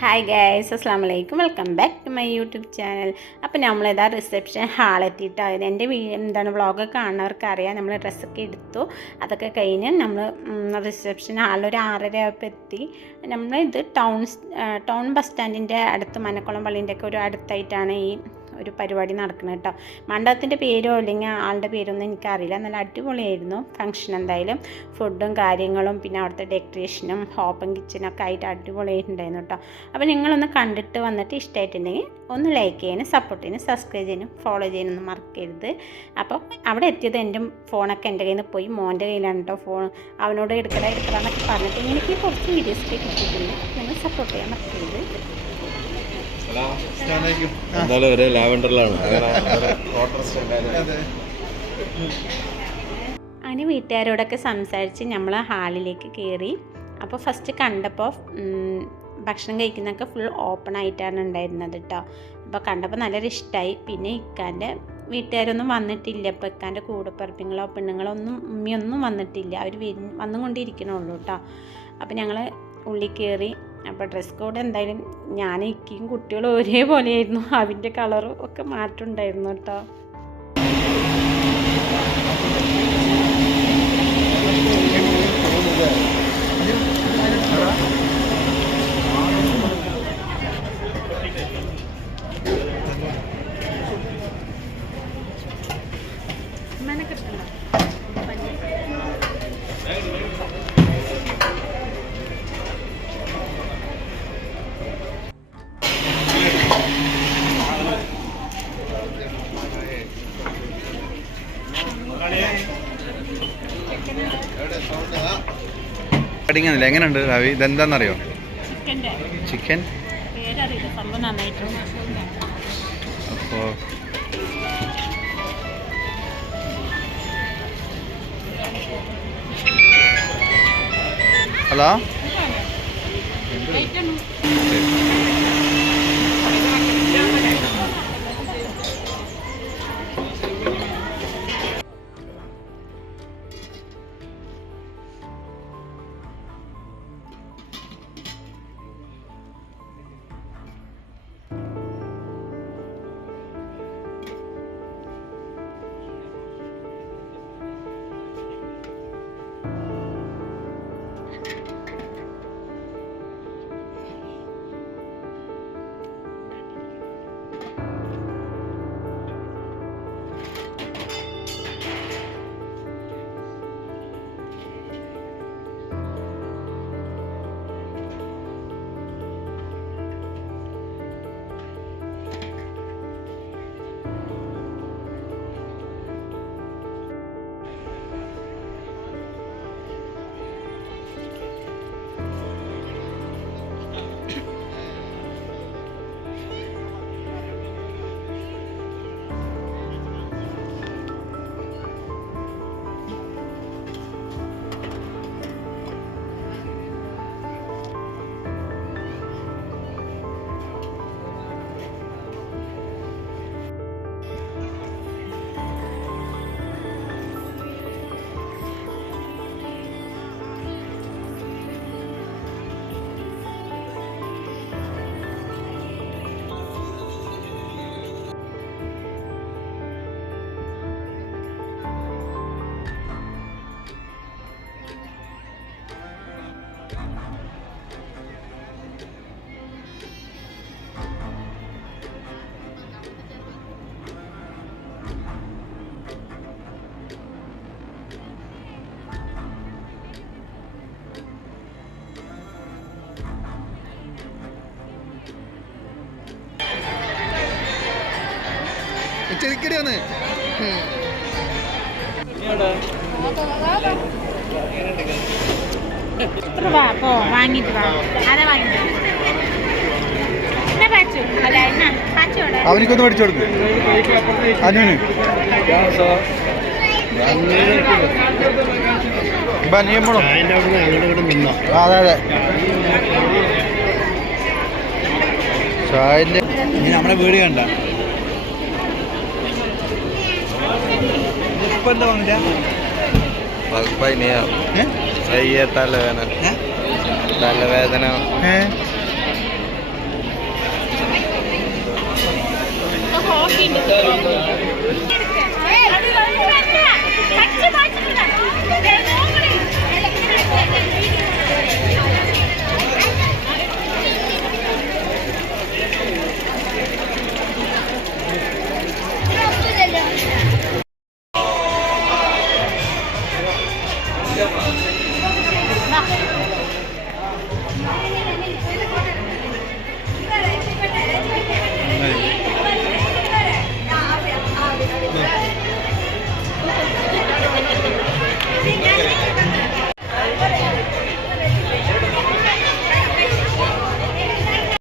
Hi guys, അസ്സാം വലൈക്കും. Welcome back to my YouTube channel. അപ്പോൾ നമ്മളിതാ റിസപ്ഷൻ ഹാളെത്തിയിട്ടായത്. എൻ്റെ വ്ളോഗൊക്കെ കാണുന്നവർക്ക് അറിയാം. നമ്മൾ ഡ്രസ്സൊക്കെ എടുത്തു, അതൊക്കെ കഴിഞ്ഞ് നമ്മൾ റിസപ്ഷൻ ഹാളിൽ ഒരു 6:30 ആയപ്പോൾ എത്തി. നമ്മൾ ഇത് ടൗൺ ബസ് സ്റ്റാൻഡിൻ്റെ അടുത്ത്, മനക്കുളം പള്ളീൻ്റെ ഒക്കെ ഒരു അടുത്തായിട്ടാണ് ഈ ഒരു പരിപാടി നടക്കുന്നത് കേട്ടോ. മണ്ഡപത്തിൻ്റെ പേരോ അല്ലെങ്കിൽ ആളുടെ പേരൊന്നും എനിക്കറിയില്ല. നല്ല അടിപൊളിയായിരുന്നു ഫംഗ്ഷൻ. എന്തായാലും ഫുഡും കാര്യങ്ങളും പിന്നെ അവിടുത്തെ ഡെക്കറേഷനും ഓപ്പൺ കിച്ചനൊക്കെ ആയിട്ട് അടിപൊളിയായിട്ടുണ്ടായിരുന്നു കേട്ടോ. അപ്പോൾ നിങ്ങളൊന്ന് കണ്ടിട്ട് വന്നിട്ട് ഇഷ്ടമായിട്ടുണ്ടെങ്കിൽ ഒന്ന് ലൈക്ക് ചെയ്യാനും സപ്പോർട്ട് ചെയ്യാനും സബ്സ്ക്രൈബ് ചെയ്യാനും ഫോളോ ചെയ്യാനൊന്നും മറക്കരുത്. അപ്പോൾ അവിടെ എത്തിയത് എൻ്റെ ഫോണൊക്കെ എൻ്റെ കയ്യിൽ നിന്ന് പോയി, മോൻ്റെ കയ്യിലാണ് കേട്ടോ ഫോൺ. അവനോട് എടുക്കണമെന്നൊക്കെ പറഞ്ഞിട്ട് എനിക്ക് കുറച്ച് വീഡിയോസൊക്കെ കിട്ടിയിട്ടുണ്ട്. നിങ്ങൾ സപ്പോർട്ട് ചെയ്യാൻ മറക്കരുത്. അങ്ങനെ വീട്ടുകാരോടൊക്കെ സംസാരിച്ച് നമ്മൾ ഹാളിലേക്ക് കയറി. അപ്പോൾ ഫസ്റ്റ് കണ്ടപ്പോൾ ഭക്ഷണം കഴിക്കുന്നതൊക്കെ ഫുൾ ഓപ്പൺ ആയിട്ടാണ് ഉണ്ടായിരുന്നത് കേട്ടോ. അപ്പോൾ കണ്ടപ്പോൾ നല്ലൊരു ഇഷ്ടമായി. പിന്നെ ഇക്കാൻ്റെ വീട്ടുകാരൊന്നും വന്നിട്ടില്ല. അപ്പോൾ ഇക്കാൻ്റെ കൂടപ്പിറപ്പിങ്ങളോ പെണ്ണുങ്ങളോ ഉമ്മയൊന്നും വന്നിട്ടില്ല. അവർ വന്നുകൊണ്ടിരിക്കണുള്ളൂ കേട്ടോ. അപ്പോൾ ഞങ്ങൾ ഉള്ളിൽ കയറി. അപ്പോൾ ഡ്രസ് കോഡ് എന്തായാലും ഞാൻ ഇക്കയും കുട്ടികളും ഒരേപോലെയായിരുന്നു. അതിൻ്റെ കളറും ഒക്കെ മാറ്റം ഉണ്ടായിരുന്നു കേട്ടോ. എങ്ങനെയുണ്ട് രാവി? ഇതെന്താണെന്നറിയോ? ചിക്കൻ. അപ്പോൾ ഹലോ, ചെറിക്കടി വന്ന് അവനിക്കൊന്ന് പഠിച്ചു കൊടുക്കും. അനുവിന് നിയമണം. അതെ അതെ, ഷാഹിന്റെ നമ്മളെ വീട് കണ്ട ഇപ്പൊ എന്താ വാങ്ങില്ല തലവേദന